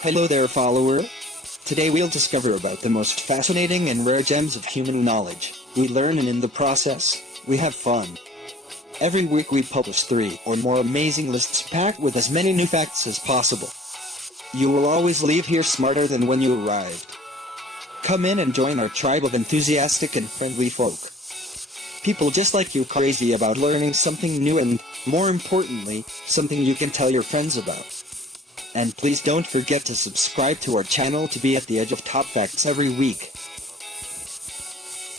Hello there, follower. Today we'll discover about the most fascinating and rare gems of human knowledge. We learn and in the process, we have fun. Every week we publish 3 or more amazing lists packed with as many new facts as possible. You will always leave here smarter than when you arrived. Come in and join our tribe of enthusiastic and friendly folk. People just like you crazy about learning something new and, more importantly, something you can tell your friends about. And please don't forget to subscribe to our channel to be at the edge of top facts every week.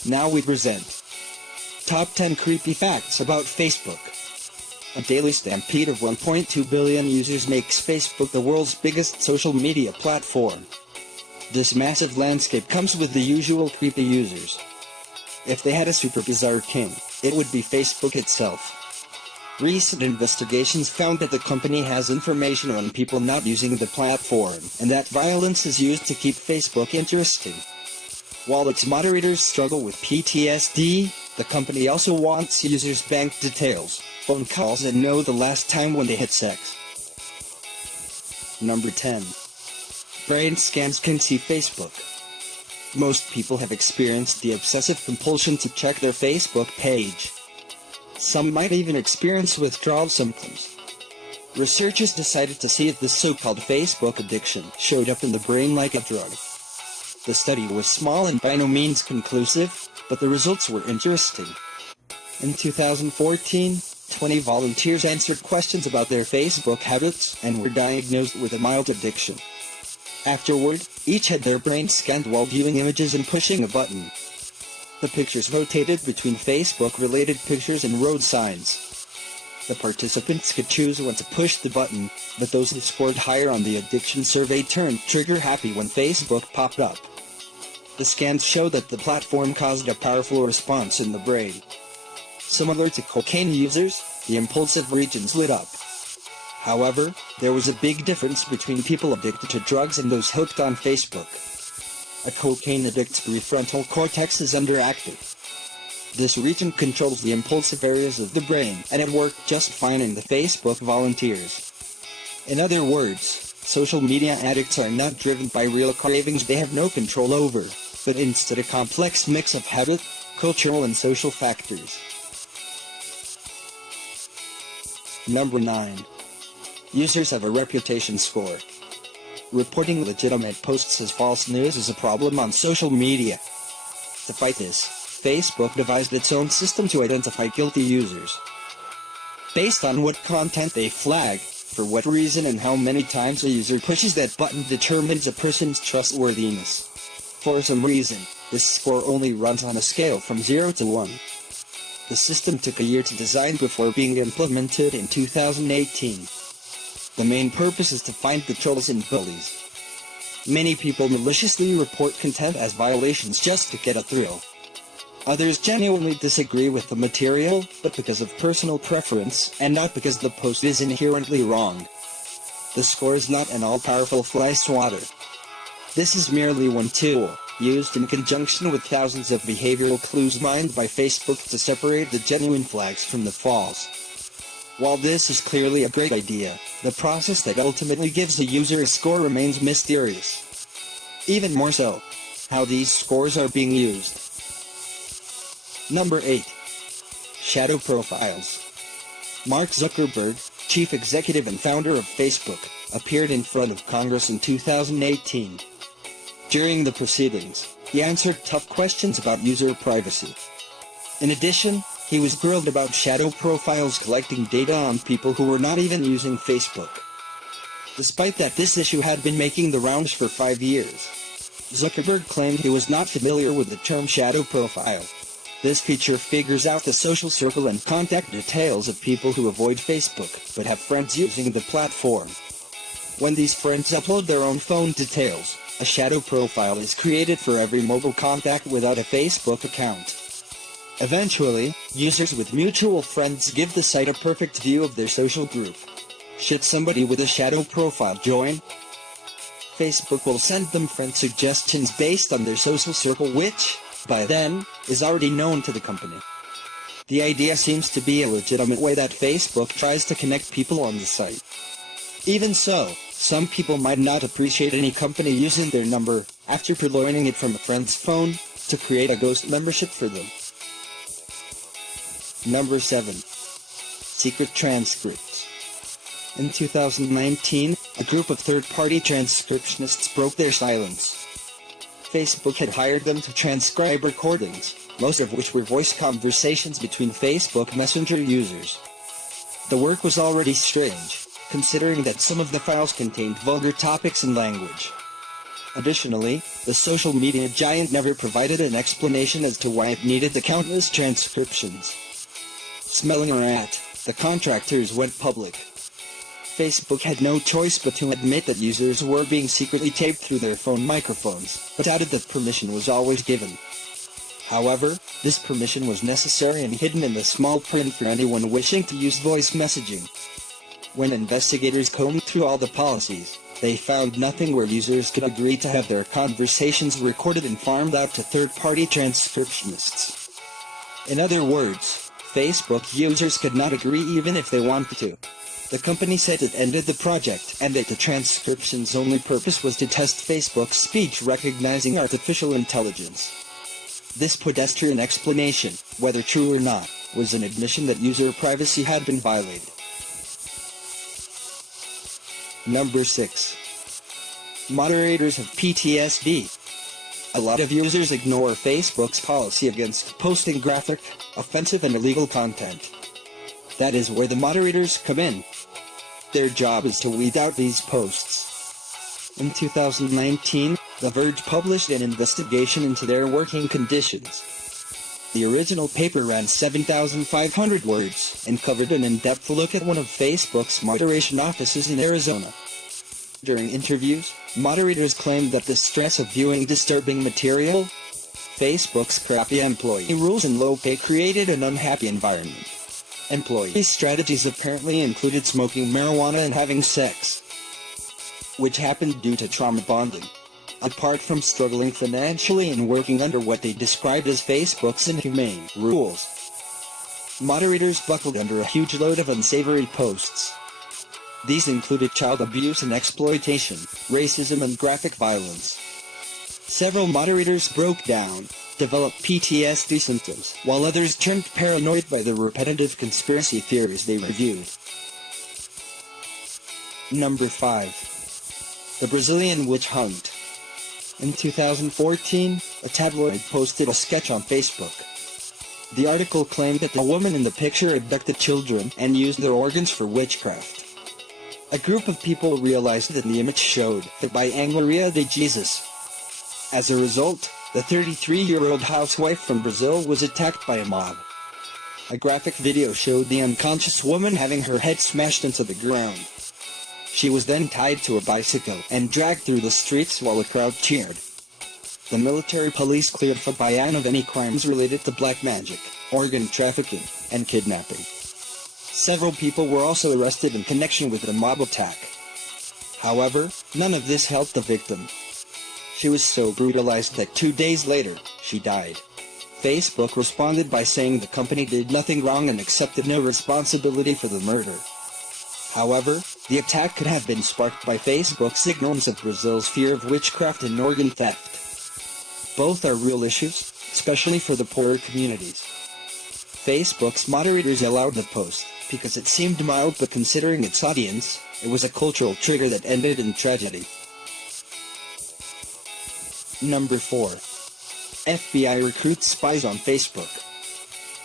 Now we present Top 10 Creepy Facts about Facebook. A daily stampede of 1.2 billion users makes Facebook the world's biggest social media platform. This massive landscape comes with the usual creepy users. If they had a super bizarre king, it would be Facebook itself. Recent investigations found that the company has information on people not using the platform, and that violence is used to keep Facebook interesting. While its moderators struggle with PTSD, the company also wants users' bank details, phone calls, and know the last time when they had sex. Number 10. Brain scans can see Facebook. Most people have experienced the obsessive compulsion to check their Facebook page. Some might even experience withdrawal symptoms. Researchers decided to see if this so-called Facebook addiction showed up in the brain like a drug. The study was small and by no means conclusive, but the results were interesting. In 2014, 20 volunteers answered questions about their Facebook habits and were diagnosed with a mild addiction. Afterward, each had their brain scanned while viewing images and pushing a button. The pictures rotated between Facebook-related pictures and road signs. The participants could choose when to push the button, but those who scored higher on the addiction survey turned trigger-happy when Facebook popped up. The scans showed that the platform caused a powerful response in the brain. Similar to cocaine users, the impulsive regions lit up. However, there was a big difference between people addicted to drugs and those hooked on Facebook. A cocaine addict's prefrontal cortex is underactive. This region controls the impulsive areas of the brain, and it worked just fine in the Facebook volunteers. In other words, social media addicts are not driven by real cravings they have no control over, but instead a complex mix of habit, cultural and social factors. Number 9. Users have a reputation score. Reporting legitimate posts as false news is a problem on social media. To fight this, Facebook devised its own system to identify guilty users. Based on what content they flag, for what reason and how many times a user pushes that button determines a person's trustworthiness. For some reason, this score only runs on a scale from 0 to 1. The system took a year to design before being implemented in 2018. The main purpose is to find the trolls and bullies. Many people maliciously report content as violations just to get a thrill. Others genuinely disagree with the material, but because of personal preference, and not because the post is inherently wrong. The score is not an all-powerful fly swatter. This is merely one tool, used in conjunction with thousands of behavioral clues mined by Facebook to separate the genuine flags from the false. While this is clearly a great idea, the process that ultimately gives a user a score remains mysterious. Even more so, how these scores are being used. Number 8. Shadow profiles. Mark Zuckerberg, chief executive and founder of Facebook, appeared in front of Congress in 2018. During the proceedings, he answered tough questions about user privacy. In addition, he was grilled about shadow profiles collecting data on people who were not even using Facebook. Despite that this issue had been making the rounds for 5 years, Zuckerberg claimed he was not familiar with the term shadow profile. This feature figures out the social circle and contact details of people who avoid Facebook but have friends using the platform. When these friends upload their own phone details, a shadow profile is created for every mobile contact without a Facebook account. Eventually, users with mutual friends give the site a perfect view of their social group. Should somebody with a shadow profile join? Facebook will send them friend suggestions based on their social circle, which, by then, is already known to the company. The idea seems to be a legitimate way that Facebook tries to connect people on the site. Even so, Some people might not appreciate any company using their number, after purloining it from a friend's phone, to create a ghost membership for them. Number 7. Secret transcripts. In 2019, a group of third-party transcriptionists broke their silence. Facebook had hired them to transcribe recordings, most of which were voice conversations between Facebook Messenger users. The work was already strange, considering that some of the files contained vulgar topics and language. Additionally, the social media giant never provided an explanation as to why it needed the countless transcriptions. Smelling a rat, the contractors went public. Facebook had no choice but to admit that users were being secretly taped through their phone microphones, but added that permission was always given. However, this permission was necessary and hidden in the small print for anyone wishing to use voice messaging. When investigators combed through all the policies, they found nothing where users could agree to have their conversations recorded and farmed out to third-party transcriptionists. In other words, Facebook users could not agree even if they wanted to. The company said it ended the project and that the transcription's only purpose was to test Facebook's speech recognizing artificial intelligence. This pedestrian explanation, whether true or not, was an admission that user privacy had been violated. Number 6. Moderators have PTSD. A lot of users ignore Facebook's policy against posting graphic, offensive and illegal content. That is where the moderators come in. Their job is to weed out these posts. In 2019, The Verge published an investigation into their working conditions. The original paper ran 7,500 words and covered an in-depth look at one of Facebook's moderation offices in Arizona. During interviews, moderators claimed that the stress of viewing disturbing material, Facebook's crappy employee rules and low pay created an unhappy environment. Employee strategies apparently included smoking marijuana and having sex, which happened due to trauma bonding. Apart from struggling financially and working under what they described as Facebook's inhumane rules, moderators buckled under a huge load of unsavory posts. These included child abuse and exploitation, racism and graphic violence. Several moderators broke down, developed PTSD symptoms, while others turned paranoid by the repetitive conspiracy theories they reviewed. Number 5. The Brazilian Witch Hunt. In 2014, a tabloid posted a sketch on Facebook. The article claimed that the woman in the picture abducted children and used their organs for witchcraft. A group of people realized that the image showed that by Anglaria de Jesus. As a result, the 33-year-old housewife from Brazil was attacked by a mob. A graphic video showed the unconscious woman having her head smashed into the ground. She was then tied to a bicycle and dragged through the streets while a crowd cheered. The military police cleared Fabian of any crimes related to black magic, organ trafficking, and kidnapping. Several people were also arrested in connection with the mob attack. However, none of this helped the victim. She was so brutalized that 2 days later, she died. Facebook responded by saying the company did nothing wrong and accepted no responsibility for the murder. However, the attack could have been sparked by Facebook's ignorance of Brazil's fear of witchcraft and organ theft. Both are real issues, especially for the poorer communities. Facebook's moderators allowed the post, because it seemed mild, but considering its audience, it was a cultural trigger that ended in tragedy. Number 4. FBI recruits spies on Facebook.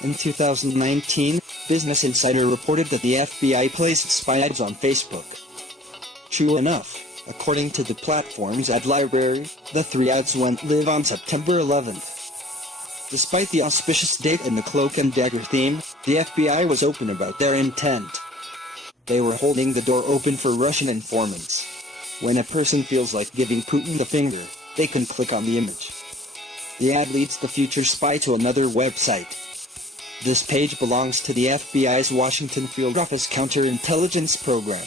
In 2019, Business Insider reported that the FBI placed spy ads on Facebook. True enough, according to the platform's ad library, the 3 ads went live on September 11th. Despite the auspicious date and the cloak and dagger theme, the FBI was open about their intent. They were holding the door open for Russian informants. When a person feels like giving Putin the finger, they can click on the image. The ad leads the future spy to another website. This page belongs to the FBI's Washington Field Office Counterintelligence Program.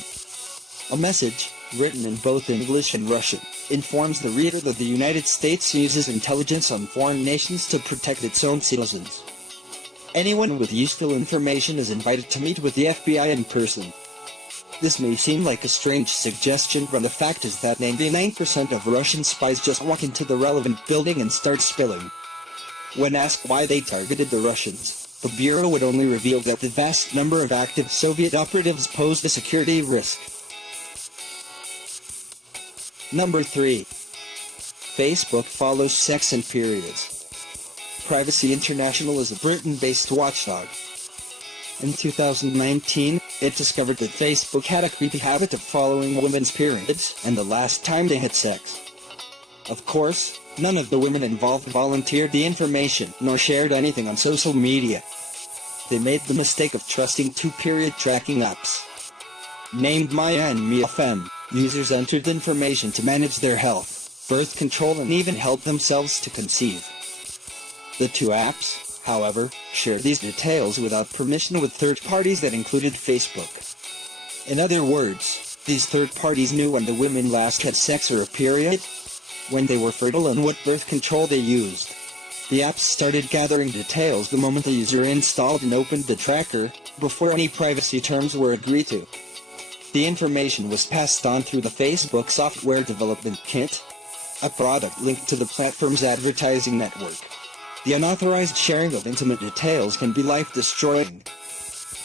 A message, written in both English and Russian, informs the reader that the United States uses intelligence on foreign nations to protect its own citizens. Anyone with useful information is invited to meet with the FBI in person. This may seem like a strange suggestion, but the fact is that 99% of Russian spies just walk into the relevant building and start spilling. When asked why they targeted the Russians, the Bureau would only reveal that the vast number of active Soviet operatives posed a security risk. Number 3. Facebook follows sex and periods. Privacy International is a Britain-based watchdog. In 2019, it discovered that Facebook had a creepy habit of following women's periods and the last time they had sex. Of course, none of the women involved volunteered the information nor shared anything on social media. They made the mistake of trusting two period tracking apps. Named Maya and MiaFem, users entered information to manage their health, birth control, and even help themselves to conceive. The two apps, however, shared these details without permission with third parties that included Facebook. In other words, these third parties knew when the women last had sex or a period, when they were fertile, and what birth control they used. The apps started gathering details the moment the user installed and opened the tracker, before any privacy terms were agreed to. The information was passed on through the Facebook Software Development Kit, a product linked to the platform's advertising network. The unauthorized sharing of intimate details can be life-destroying.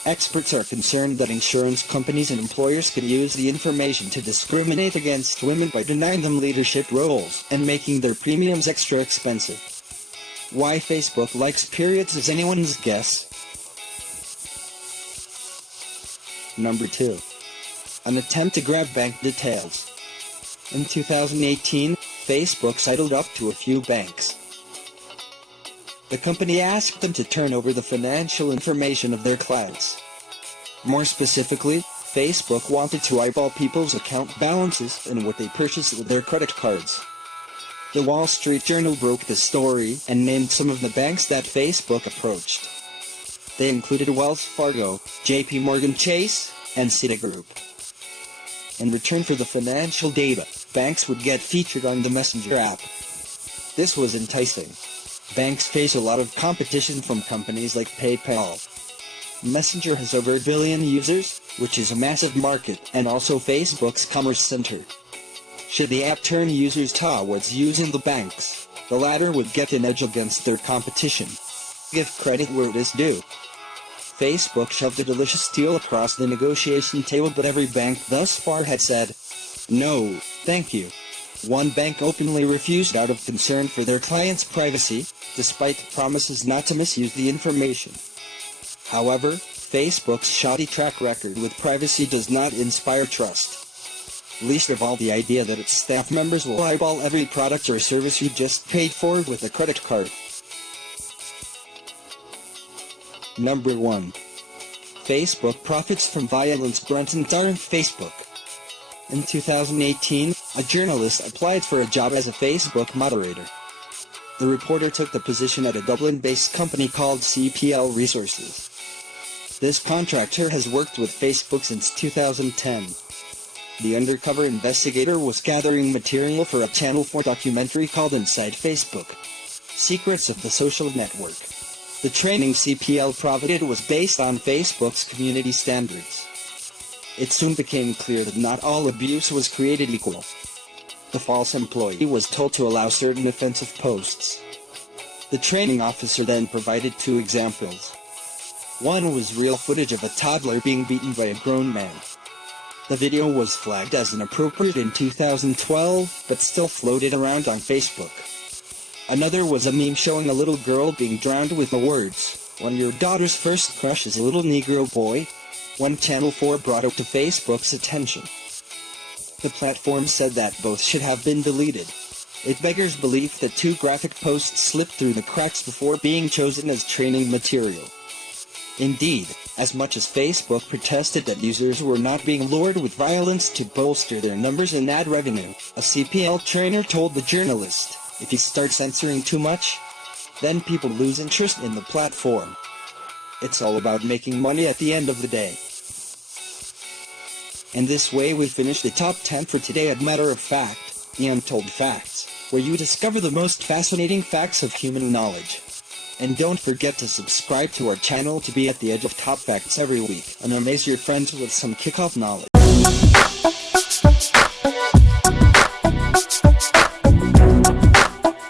Experts are concerned that insurance companies and employers could use the information to discriminate against women by denying them leadership roles and making their premiums extra expensive. Why Facebook likes periods is anyone's guess. Number 2. An attempt to grab bank details. In 2018, Facebook sidled up to a few banks. The company asked them to turn over the financial information of their clients. More specifically, Facebook wanted to eyeball people's account balances and what they purchased with their credit cards. The Wall Street Journal broke the story and named some of the banks that Facebook approached. They included Wells Fargo, JP Morgan Chase, and Citigroup. In return for the financial data, banks would get featured on the Messenger app. This was enticing. Banks face a lot of competition from companies like PayPal. Messenger has over 1 billion users, which is a massive market, and also Facebook's commerce center. Should the app turn users towards using the banks, the latter would get an edge against their competition. Give credit where it is due. Facebook shoved a delicious deal across the negotiation table, but every bank thus far had said, "No, thank you." One bank openly refused out of concern for their clients' privacy, despite promises not to misuse the information. However, Facebook's shoddy track record with privacy does not inspire trust. Least of all the idea that its staff members will eyeball every product or service you just paid for with a credit card. Number 1. Facebook profits from violence. Brenton Tarrant. Facebook. In 2018, a journalist applied for a job as a Facebook moderator. The reporter took the position at a Dublin-based company called CPL Resources. This contractor has worked with Facebook since 2010. The undercover investigator was gathering material for a Channel 4 documentary called Inside Facebook: Secrets of the Social Network. The training CPL provided was based on Facebook's community standards. It soon became clear that not all abuse was created equal. The false employee was told to allow certain offensive posts. The training officer then provided 2 examples. One was real footage of a toddler being beaten by a grown man. The video was flagged as inappropriate in 2012, but still floated around on Facebook. Another was a meme showing a little girl being drowned with the words, "When your daughter's first crush is a little Negro boy," when Channel 4 brought it to Facebook's attention. The platform said that both should have been deleted. It beggars belief that 2 graphic posts slipped through the cracks before being chosen as training material. Indeed, as much as Facebook protested that users were not being lured with violence to bolster their numbers and ad revenue, a CPL trainer told the journalist, "If you start censoring too much, then people lose interest in the platform. It's all about making money at the end of the day." And this way we finish the top 10 for today at Matter of Fact, the Untold Facts, where you discover the most fascinating facts of human knowledge. And don't forget to subscribe to our channel to be at the edge of top facts every week and amaze your friends with some kickoff knowledge.